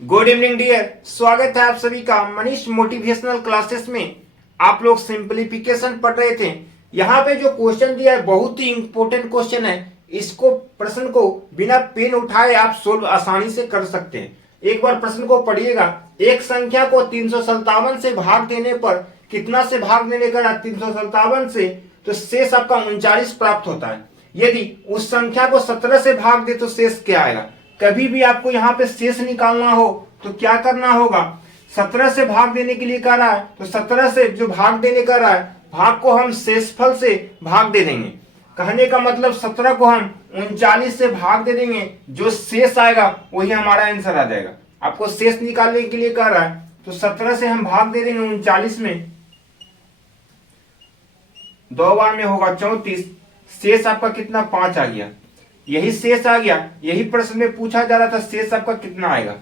Good evening dear, स्वागत है आप सभी का मनीष मोटिवेशनल क्लासेस में। आप लोग सिंपलीफिकेशन पढ़ रहे थे। यहाँ पे जो क्वेश्चन दिया है बहुत ही इंपॉर्टेंट क्वेश्चन है। इसको प्रश्न को बिना पेन उठाए आप सोल्व आसानी से कर सकते हैं। एक बार प्रश्न को पढ़िएगा। एक संख्या को 357 से भाग देने पर कितना से भाग देने का 357 से, तो शेष आपका 39 प्राप्त होता है। यदि उस संख्या को 17 से भाग दे तो शेष क्या आएगा। कभी भी आपको यहाँ पे शेष निकालना हो तो क्या करना होगा, 17 से भाग देने के लिए कह रहा है तो 17 से जो भाग देने कर रहा है भाग को हम शेषफल से भाग दे देंगे। कहने का मतलब 17 को हम 39 से भाग दे देंगे, जो शेष आएगा वही हमारा आंसर आ जाएगा। आपको शेष निकालने के लिए कह रहा है तो 17 से हम भाग दे देंगे 39 में, 2 बार में होगा 34, शेष आपका कितना 5 आ गया। यही शेष आ गया। यही प्रश्न में पूछा जा रहा था शेष आपका कितना आएगा।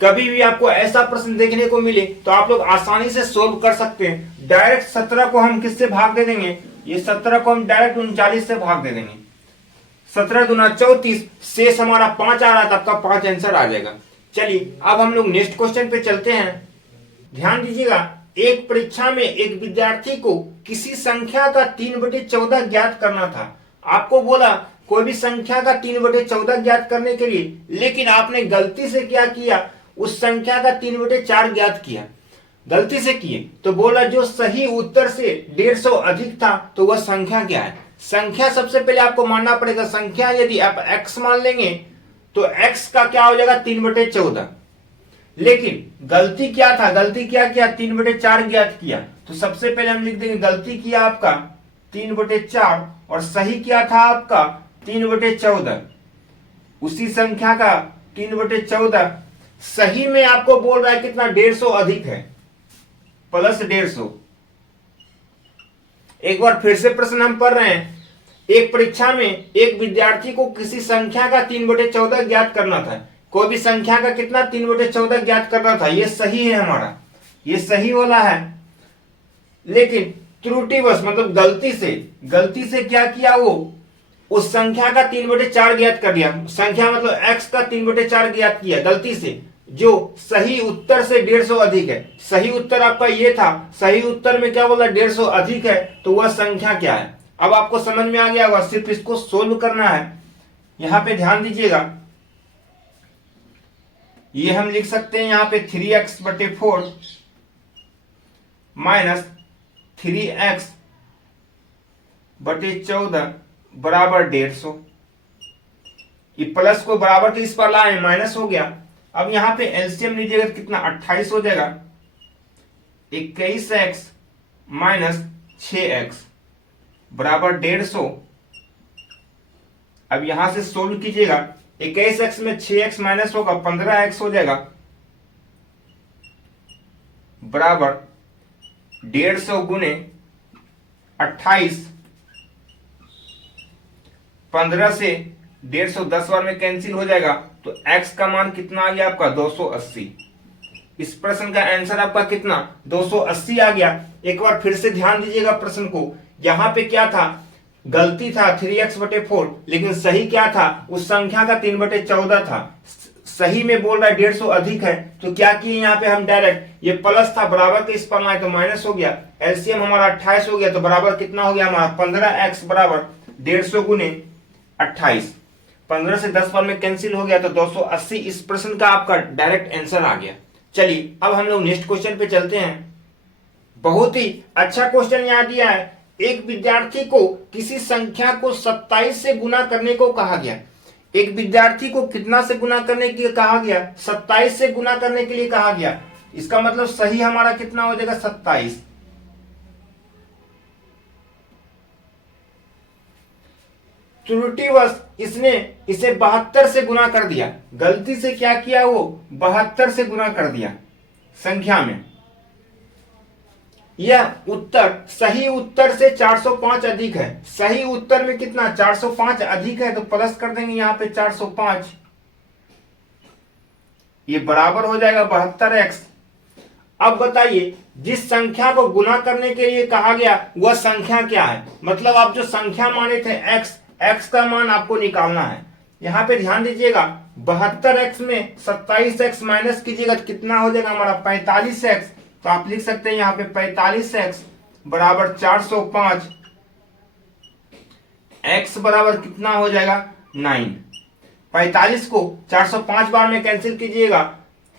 कभी भी आपको ऐसा प्रश्न देखने को मिले तो आप लोग आसानी से सोल्व कर सकते हैं। डायरेक्ट 17 को हम किससे भाग दे देंगे, ये 17 को हम डायरेक्ट 39 से भाग दे देंगे। 17 दूना 34, शेष हमारा 5 आ रहा था, आपका 5 आंसर आ जाएगा। चलिए अब हम लोग नेक्स्ट क्वेश्चन पे चलते हैं। ध्यान दीजिएगा, एक परीक्षा में एक विद्यार्थी को किसी संख्या का 3/14 ज्ञात करना था। आपको बोला कोई भी संख्या का 3/14 ज्ञात करने के लिए, लेकिन आपने गलती से क्या किया, उस संख्या का 3/4 ज्ञात किया। गलती से किए तो बोला जो सही उत्तर से 150 अधिक था तो वह संख्या क्या है। संख्या सबसे पहले आपको मानना पड़ेगा। संख्या यदि आप x मान लेंगे तो x का क्या हो जाएगा 3/14। लेकिन गलती क्या था, गलती क्या किया, 3/4 ज्ञात किया। तो सबसे पहले हम लिख देंगे गलती किया आपका 3/4 और सही क्या था आपका 3/14। उसी संख्या का 3/14 सही में आपको बोल रहा है कितना 150 अधिक है, प्लस 150। एक बार फिर से प्रश्न हम पढ़ रहे हैं। एक परीक्षा में एक विद्यार्थी को किसी संख्या का 3/14 ज्ञात करना था। कोई भी संख्या का कितना 3/14 ज्ञात करना था। ये सही है हमारा, ये सही वाला है। लेकिन त्रुटिवश मतलब गलती से क्या किया, वो उस संख्या का 3/4 ज्ञात कर दिया। संख्या मतलब x का 3/4 ज्ञात किया गलती से, जो सही उत्तर से 150 अधिक है। सही उत्तर आपका ये था, सही उत्तर में क्या बोला 150 अधिक है, तो वह संख्या क्या है। अब आपको समझ में आ गया होगा, सिर्फ इसको सोल्व करना है। यहां पे ध्यान दीजिएगा, ये हम लिख सकते हैं यहां पे 3x/4 माइनस 3x/14 बराबर 150। ये प्लस को बराबर तो इस पर लाए, माइनस हो गया। अब यहां पे एलसीएम लीजिएगा तो कितना 28 हो जाएगा। 21x माइनस 6x बराबर 150। अब यहां से सोल्व कीजिएगा, 21x में 6x माइनस होगा 15x हो जाएगा बराबर 150 गुने 28। 15 से 150 10 बार में कैंसिल हो जाएगा, तो x का मान कितना आ गया आपका 280। इस प्रश्न का आंसर आपका कितना 280 आ गया। एक बार फिर से ध्यान दीजिएगा प्रश्न को। यहां पे क्या था, गलती था 3x/4, लेकिन सही क्या था, उस संख्या का 3/14 था। सही में बोल रहा है 150 अधिक है, तो क्या किए यहाँ पे हम डायरेक्ट, ये प्लस था बराबर के इस पर लाए तो माइनस हो गया। एलसीएम हमारा 28 हो गया, तो बराबर कितना हो गया हमारा 15x बराबर 150 गुने 28। 15 से 10 बार में कैंसिल हो गया, तो 280 इस प्रश्न का आपका डायरेक्ट आंसर आ गया। चलिए अब हम लोग नेक्स्ट क्वेश्चन पे चलते हैं। बहुत ही अच्छा क्वेश्चन यहाँ दिया है। एक विद्यार्थी को किसी संख्या को 27 से गुना करने को कहा गया। एक विद्यार्थी को कितना से गुना करने के लिए कहा गया, 27 से गुना करने के लिए कहा गया। इसका मतलब सही हमारा कितना हो जाएगा 27। त्रुटिवश इसने इसे 72 से गुना कर दिया। गलती से क्या किया, वो 72 से गुना कर दिया संख्या में। यह उत्तर सही उत्तर से 405 अधिक है। सही उत्तर में कितना 405 अधिक है, तो प्लस कर देंगे यहां पे 405। ये बराबर हो जाएगा 72x। अब बताइए जिस संख्या को गुना करने के लिए कहा गया वह संख्या क्या है। मतलब आप जो संख्या माने थे x का मान आपको निकालना है। यहां पे ध्यान दीजिएगा, 72x में 27x माइनस कीजिएगा तो कितना हो जाएगा हमारा 45x। तो आप लिख सकते हैं यहाँ पे 45x बराबर 405, x बराबर कितना हो जाएगा 9। 45 को 405 बार में कैंसिल कीजिएगा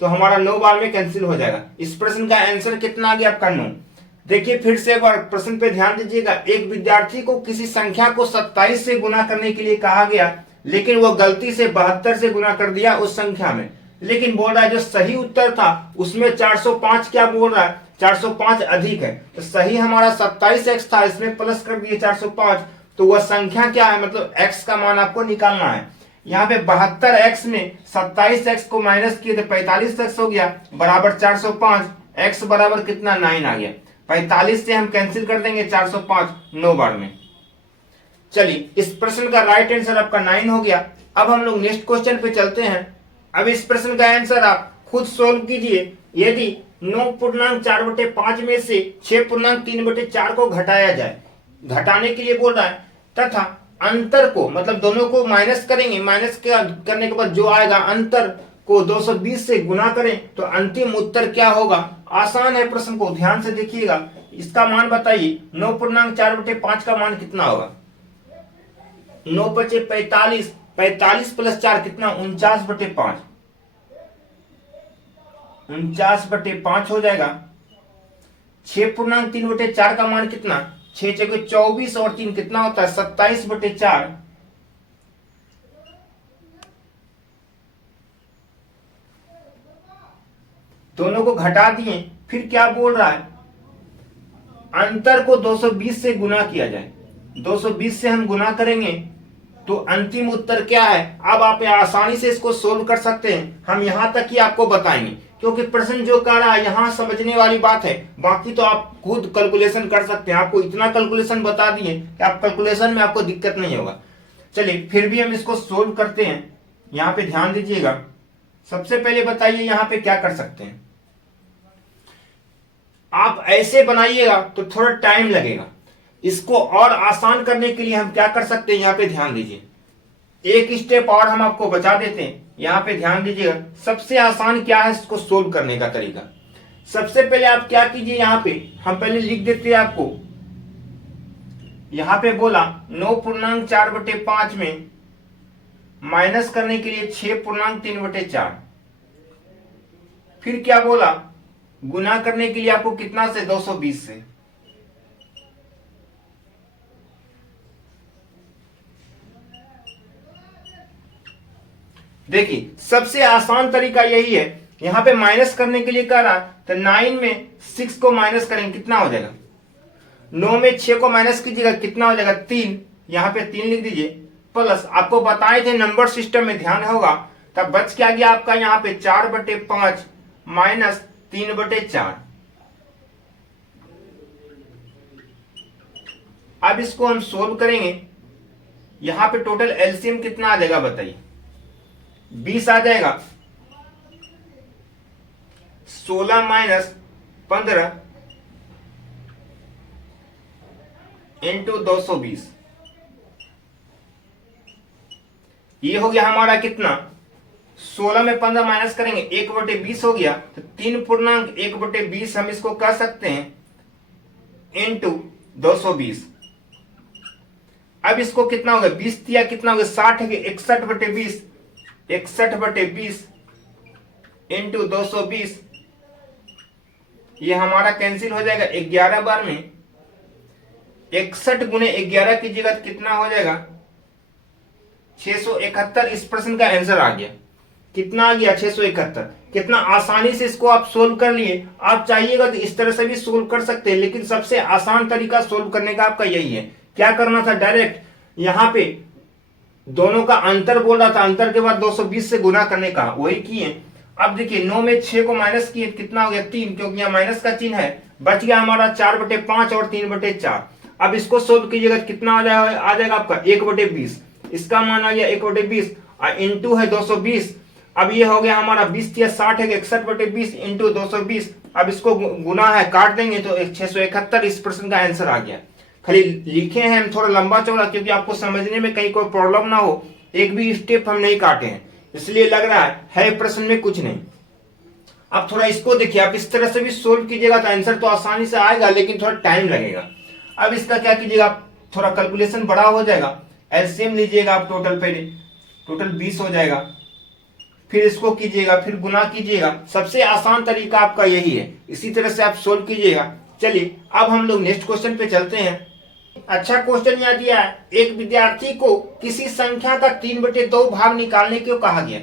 तो हमारा 9 बार में कैंसिल हो जाएगा। इस प्रश्न का आंसर कितना आ गया आपका 9। देखिए फिर से एक बार प्रश्न पे ध्यान दीजिएगा। एक विद्यार्थी को किसी संख्या को 27 से गुना करने के लिए कहा गया, लेकिन वो गलती से 72 से गुना कर दिया उस संख्या में। लेकिन बोल रहा है जो सही उत्तर था उसमें 405 क्या बोल रहा है 405 अधिक है। तो सही हमारा 27x था, इसमें प्लस कर दिए 405। तो वह संख्या क्या है, मतलब x का मान आपको निकालना है। यहाँ पे 72x में 27x को माइनस किए तो 45x हो गया बराबर 405। x बराबर कितना 9 आ गया। 45 से हम कैंसिल कर देंगे 405 9 बार में। चलिए इस प्रश्न का राइट आंसर आपका 9 हो गया। अब हम लोग नेक्स्ट क्वेश्चन पे चलते हैं। अब इस प्रश्न का आंसर आप खुद सोल्व कीजिए। यदि 9.4/5 में से 6.3/4 को घटाया जाए, घटाने के लिए बोल रहा है, तथा अंतर को मतलब दोनों को माइनस करेंगे, माइनस करने के बाद जो आएगा अंतर को 220 से गुना करें तो अंतिम उत्तर क्या होगा। आसान है, प्रश्न को ध्यान से देखिएगा। इसका मान बताइए 9.4/5 का मान कितना होगा। 9 बचे 45, 45 प्लस 4 कितना 49/5, 49/5 हो जाएगा। 6.3/4 का मान कितना 6 जगह 24 और 3 कितना होता है 27/4। दोनों को घटा दिए। फिर क्या बोल रहा है, अंतर को 220 से गुना किया जाए। 220 से हम गुना करेंगे तो अंतिम उत्तर क्या है। अब आप आसानी से इसको सोल्व कर सकते हैं। हम यहां तक ही आपको बताएंगे, क्योंकि प्रश्न जो कर रहा है यहां समझने वाली बात है। बाकी तो आप खुद कैलकुलेशन कर सकते हैं। आपको इतना कैलकुलेशन बता दिए कि आप कैलकुलेशन में आपको दिक्कत नहीं होगा। चलिए फिर भी हम इसको सोल्व करते हैं। यहाँ पे ध्यान दीजिएगा। सबसे पहले बताइए यहाँ पे क्या कर सकते हैं। आप ऐसे बनाइएगा तो थोड़ा टाइम लगेगा। इसको और आसान करने के लिए हम क्या कर सकते हैं, यहाँ पे ध्यान दीजिए। एक स्टेप और हम आपको बचा देते हैं। यहाँ पे ध्यान दीजिएगा। सबसे आसान क्या है इसको सोल्व करने का तरीका। सबसे पहले आप क्या कीजिए, यहाँ पे हम पहले लिख देते हैं आपको। यहाँ पे बोला 9.4/5 में माइनस करने के लिए 6.3/4। फिर क्या बोला, गुना करने के लिए आपको कितना से 220 से। देखिए सबसे आसान तरीका यही है। यहां पे माइनस करने के लिए कह रहा तो 9 में 6 को माइनस करेंगे कितना हो जाएगा। 9 में 6 को माइनस कीजिएगा कितना हो जाएगा 3। यहां पे 3 लिख दीजिए प्लस आपको बताए थे नंबर सिस्टम में ध्यान होगा। तब बच क्या गया आपका यहाँ पे 4/5 माइनस 3/4। अब इसको हम सोल्व करेंगे। यहां पे टोटल एलसीएम कितना आ जाएगा बताइए। 20 आ जाएगा। 16 माइनस 15 इंटू 220। ये हो गया हमारा कितना 16 में 15 माइनस करेंगे 1/20 हो गया। तो 3.1/20 हम इसको कह सकते हैं इंटू 220। अब इसको कितना होगा 20 दिया कितना होगा 60 है 61/20। 61/20 इंटू 220। ये हमारा कैंसिल हो जाएगा 11 बार में। 61 गुने 11 कीजिएगा तो कितना हो जाएगा 671। इस प्रश्न का आंसर आ गया। कितना आ गया 671। कितना आसानी से इसको आप सोल्व कर लिए। आप चाहिएगा तो इस तरह से भी सोल्व कर सकते हैं, लेकिन सबसे आसान तरीका सोल्व करने का आपका यही है। क्या करना था, डायरेक्ट यहां पे दोनों का अंतर बोल रहा था, अंतर के बाद 220 से गुना करने का, वही किए। अब देखिए 9 में 6 को माइनस किए कितना हो गया 3, क्योंकि यहाँ माइनस का चिन्ह है। बच गया हमारा 4/5 और 3/4। अब इसको सोल्व कीजिएगा कितना आ जाएगा आपका 1/20। इसका मान आ गया 1/20 और इंटू है 220। अब ये हो गया हमारा 20 या 60 है 61/20 इंटू 220। अब इसको गुना है काट देंगे तो 671। इस प्रश्न का आंसर आ गया। खाली लिखे हैं हम थोड़ा लंबा चौड़ा, क्योंकि आपको समझने में कहीं कोई प्रॉब्लम ना हो। एक भी स्टेप हम नहीं काटे हैं, इसलिए लग रहा है प्रश्न में कुछ नहीं। अब थोड़ा इसको देखिए, आप इस तरह से भी सोल्व कीजिएगा तो आंसर तो आसानी से आएगा, लेकिन थोड़ा टाइम लगेगा। अब इसका क्या कीजिएगा, आप थोड़ा कैलकुलेशन बड़ा हो जाएगा। एलसीएम लीजिएगा आप, टोटल 20 हो जाएगा, फिर इसको कीजिएगा, फिर गुना कीजिएगा। सबसे आसान तरीका आपका यही है, इसी तरह से आप सोल्व कीजिएगा। चलिए अब हम लोग नेक्स्ट क्वेश्चन पे चलते हैं। अच्छा क्वेश्चन यहाँ दिया है, एक विद्यार्थी को किसी संख्या का 3/2 भाग निकालने को कहा गया।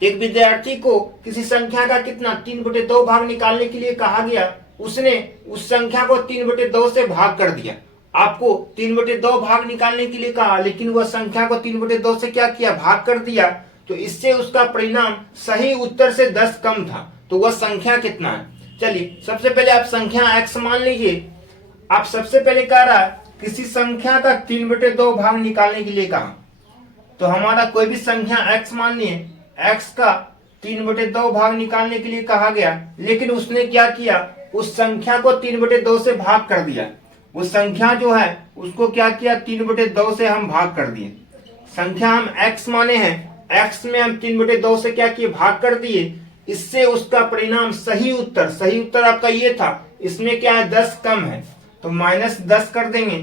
एक विद्यार्थी को किसी संख्या का कितना 3/2 भाग निकालने के लिए कहा गया। उसने उस संख्या को 3/2 से भाग कर दिया। आपको 3/2 भाग निकालने के लिए कहा, लेकिन वह संख्या को 3/2 से क्या किया, भाग कर दिया। तो इससे उसका परिणाम सही उत्तर से 10 कम था। तो वह संख्या कितना है। चलिए सबसे पहले आप संख्या x मान लीजिए। आप सबसे पहले कह रहा है किसी संख्या का 3/2 भाग निकालने के लिए कहा, तो हमारा कोई भी संख्या x मान लिए, x का 3/2 भाग निकालने के लिए कहा गया, लेकिन उसने क्या किया, उस संख्या को 3/2 से भाग कर दिया। वो संख्या जो है उसको क्या किया, 3/2 से हम भाग कर दिए। संख्या हम x माने हैं, x में हम 3/2 से क्या किए, भाग कर दिए। इससे उसका परिणाम सही उत्तर आपका ये था। इसमें क्या है, 10 कम है, तो -10 कर देंगे,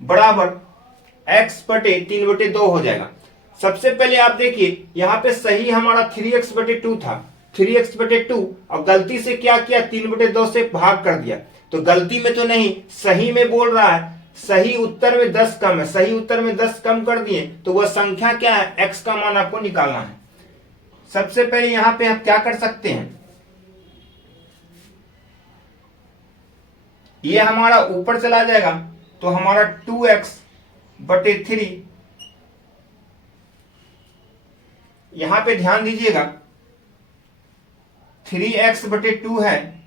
बराबर x/3/2 हो जाएगा। सबसे पहले आप देखिए यहाँ पे सही हमारा 3x/2 था, 3x/2, और गलती से क्या किया, 3/2 से भाग कर दिया। तो गलती में तो नहीं, सही में बोल रहा है, सही उत्तर में 10 कम है, सही उत्तर में 10 कम कर दिए। तो वह संख्या क्या है, x का मान आपको निकालना है। सबसे पहले यहां पे आप क्या कर सकते हैं, ये हमारा ऊपर चला जाएगा, तो हमारा 2x/3, यहां पे ध्यान दीजिएगा 3x/2 है,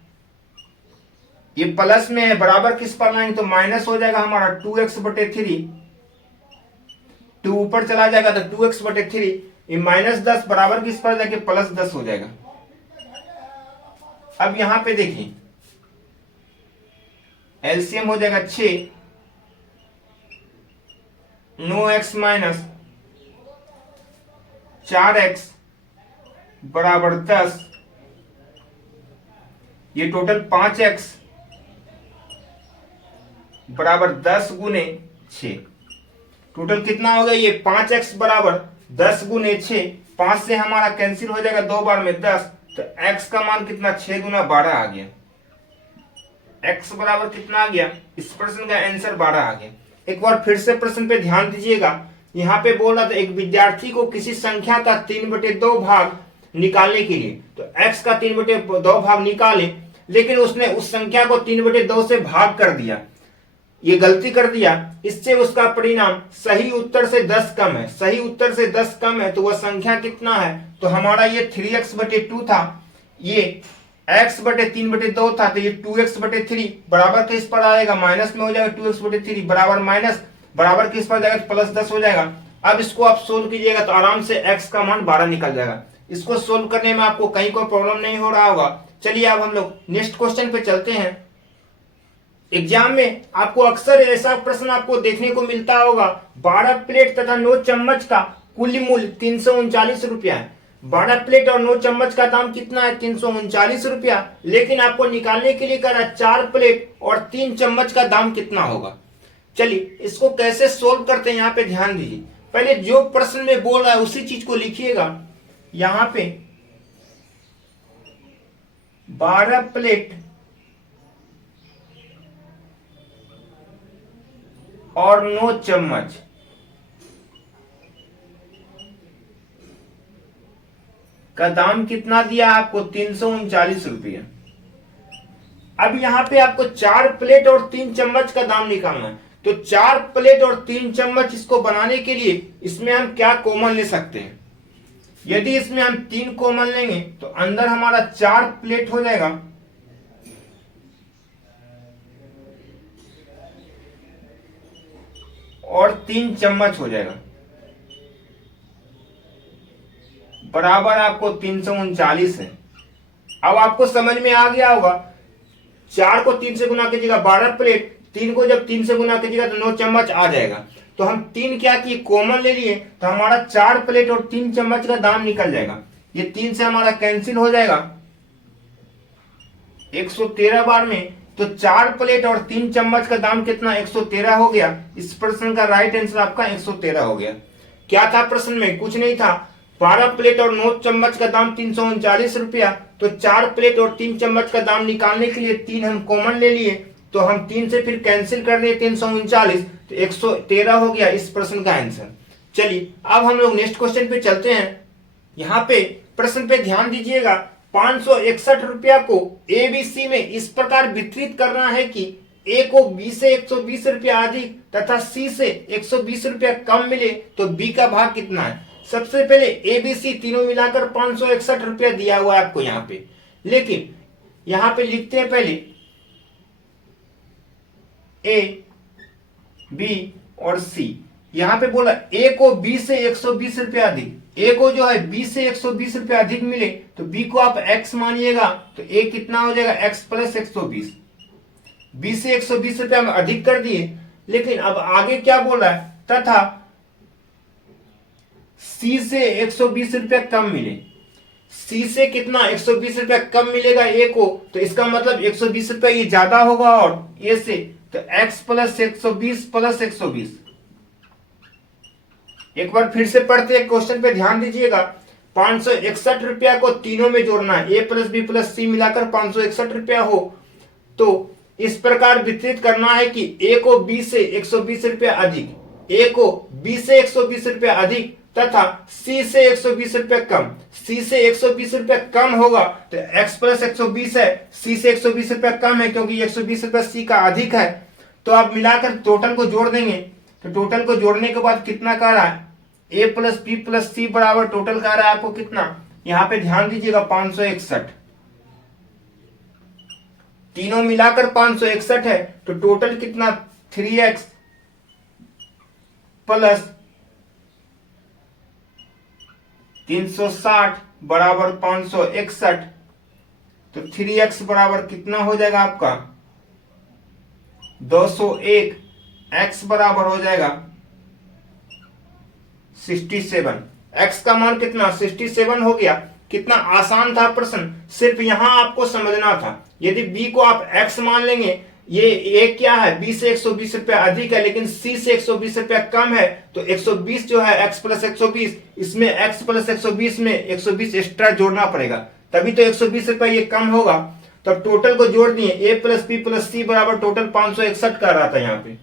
ये प्लस में है, बराबर किस पर लाएंगे, तो माइनस हो जाएगा हमारा 2x/3, 2 ऊपर चला जाएगा तो 2x/3, ये -10 बराबर किस पर जाके +10 हो जाएगा। अब यहां पे देखिए एलसीएम हो जाएगा 6, 9x माइनस 4x बराबर 10, ये टोटल 5x बराबर 10 गुने 6। टोटल कितना हो गया, ये 5x बराबर 10 गुने 6, 5 से हमारा कैंसिल हो जाएगा 2 बार में 10, तो x का मान कितना, 6 गुना 12 आ गया। x बराबर कितना आ गया, इस प्रश्न का आंसर 12 आ गया। एक बार फिर से प्रश्न पे ध्यान दीजिएगा, यहाँ पे बोल रहा था एक विद्यार्थी को किसी संख्या का 3/2 भाग निकालने के लिए, तो x का 3/2 भाग निकाले, लेकिन उसने उस संख्या को 3/2 से भाग कर दिया, ये गलती कर दिया। इससे उसका परिणाम सही उत्तर से 10 कम है, सही उत्तर से 10 कम है। तो वह संख्या कितना है, तो हमारा ये 3x/2 था, ये x/3/2 था, तो ये 2x/3 बराबर किस पर आएगा, माइनस में हो जाएगा, 2x/3 बराबर माइनस, बराबर किस पर जाएगा, +10 हो जाएगा। अब इसको आप सोल्व कीजिएगा तो आराम से x का मान 12 निकल जाएगा। इसको सोल्व करने में आपको कहीं कोई प्रॉब्लम नहीं हो रहा होगा। चलिए अब हम लोग नेक्स्ट क्वेश्चन पे चलते हैं। एग्जाम में आपको अक्सर ऐसा प्रश्न आपको देखने को मिलता होगा, 12 प्लेट तथा 9 चम्मच का कुल मूल्य 339 रुपया है। 12 प्लेट और 9 चम्मच का दाम कितना है, 339 रुपया, लेकिन आपको निकालने के लिए कह रहा है 4 प्लेट और 3 चम्मच का दाम कितना होगा। चलिए इसको कैसे सोल्व करते हैं, यहाँ पे ध्यान दीजिए। पहले जो प्रश्न में बोल रहा है उसी चीज को लिखिएगा। यहाँ पे 12 प्लेट और 9 चम्मच का दाम कितना दिया आपको, 339 रुपया। अब यहाँ पे आपको 4 प्लेट और 3 चम्मच का दाम निकालना है। तो 4 प्लेट और 3 चम्मच इसको बनाने के लिए इसमें हम क्या कॉमन ले सकते हैं। यदि इसमें हम 3 कॉमन लेंगे तो अंदर हमारा 4 प्लेट हो जाएगा और 3 चम्मच हो जाएगा, बराबर आपको 339 है। अब आपको समझ में आ गया होगा, 4 को 3 से गुना कीजिएगा 12 प्लेट, 3 को जब 3 से गुना कीजिएगा तो 9 चम्मच आ जाएगा। तो हम 3 क्या किए, कॉमन ले लिए, तो हमारा 4 प्लेट और 3 चम्मच का दाम निकल जाएगा। ये 3 से हमारा कैंसिल हो जाएगा 113 बार में, तो 4 प्लेट और 3 चम्मच का दाम कितना, 113 हो गया। इस प्रश्न का राइट आंसर आपका 113 हो गया। क्या था प्रश्न में, कुछ नहीं था, 12 प्लेट और 9 चम्मच का दाम 339 रुपया, तो 4 प्लेट और 3 चम्मच का दाम निकालने के लिए 3 हम कॉमन ले लिए, तो हम 3 से फिर कैंसिल कर दिए 339, तो 113 हो गया इस प्रश्न का आंसर। चलिए अब हम लोग नेक्स्ट क्वेश्चन पे चलते हैं। यहाँ पे प्रश्न पे ध्यान दीजिएगा, 561 रुपया को एबीसी में इस प्रकार वितरित करना है कि ए को बी से 120 रुपया अधिक तथा सी से 120 रुपया कम मिले, तो बी का भाग कितना है। सबसे पहले एबीसी तीनों मिलाकर 561 रुपया दिया हुआ है आपको यहाँ पे, लेकिन यहाँ पे लिखते हैं पहले ए बी और सी। यहाँ पे बोला ए को बी से 120 रुपया अधिक, ए को जो है बी से 120 रुपया अधिक मिले, तो बी को आप x मानिएगा, तो ए कितना हो जाएगा x प्लस 120। बी से 120 रुपया में अधिक कर दिए, लेकिन अब आगे क्या बोल रहा है, तथा सी से 120 रुपया कम मिले। सी से कितना 120 रुपया कम मिलेगा ए को, तो इसका मतलब 120 रुपया ये ज्यादा होगा और ए से, तो x प्लस 120 प्लस 120। एक बार फिर से पढ़ते हैं, क्वेश्चन पे ध्यान दीजिएगा। 561 रुपया को तीनों में जोड़ना है, ए प्लस बी प्लस सी मिलाकर 561 रुपया हो, तो इस प्रकार वितरित करना है कि ए को बी से 120 रुपया अधिक, ए को बी से 120 रुपया अधिक तथा सी से 120 रुपया कम। सी से 120 रुपया कम होगा तो x प्लस 120 है, सी से 120 रुपया कम है क्योंकि 120 रुपया सी का अधिक है, तो आप मिलाकर टोटल को जोड़ देंगे। तो टोटल को जोड़ने के बाद कितना कह रहा है, ए प्लस बी प्लस सी बराबर टोटल कह रहा है आपको कितना, यहां पे ध्यान दीजिएगा 561, तीनों मिलाकर 561 है, तो टोटल कितना 3x प्लस 360 बराबर 561, तो 3x बराबर कितना हो जाएगा आपका 201, x बराबर हो जाएगा 67। x का मान कितना 67 हो गया। कितना आसान था प्रश्न, सिर्फ यहां आपको समझना था। यदि b को आप x मान लेंगे, ये a क्या है, b से 120 रुपया अधिक है लेकिन c से 120 रुपया कम है, तो 120 जो है x प्लस 120, इसमें x प्लस 120 में 120 एक्स्ट्रा जोड़ना पड़ेगा, तभी तो 120 रुपया ये कम होगा। तो टोटल को जोड़ दिए, a प्लस बी प्लस सी बराबर टोटल 561 कर रहा था यहाँ पे,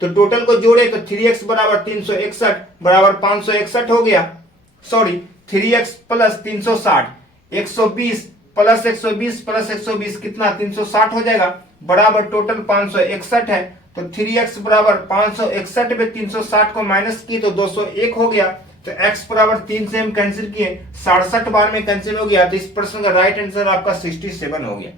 तो टोटल को जोड़े तो 3x बराबर 361 बराबर 561 हो गया। Sorry 3x plus 360, 120 plus 120 plus 120 कितना 360 हो जाएगा, बराबर टोटल 561 है। तो 3x बराबर 561 में 360 को माइनस किए तो 201 हो गया। तो x बराबर 3 से हम कैंसिल किए, 67 बार में कैंसिल हो गया, तो इस प्रश्न का राइट आंसर आपका 67 हो गया।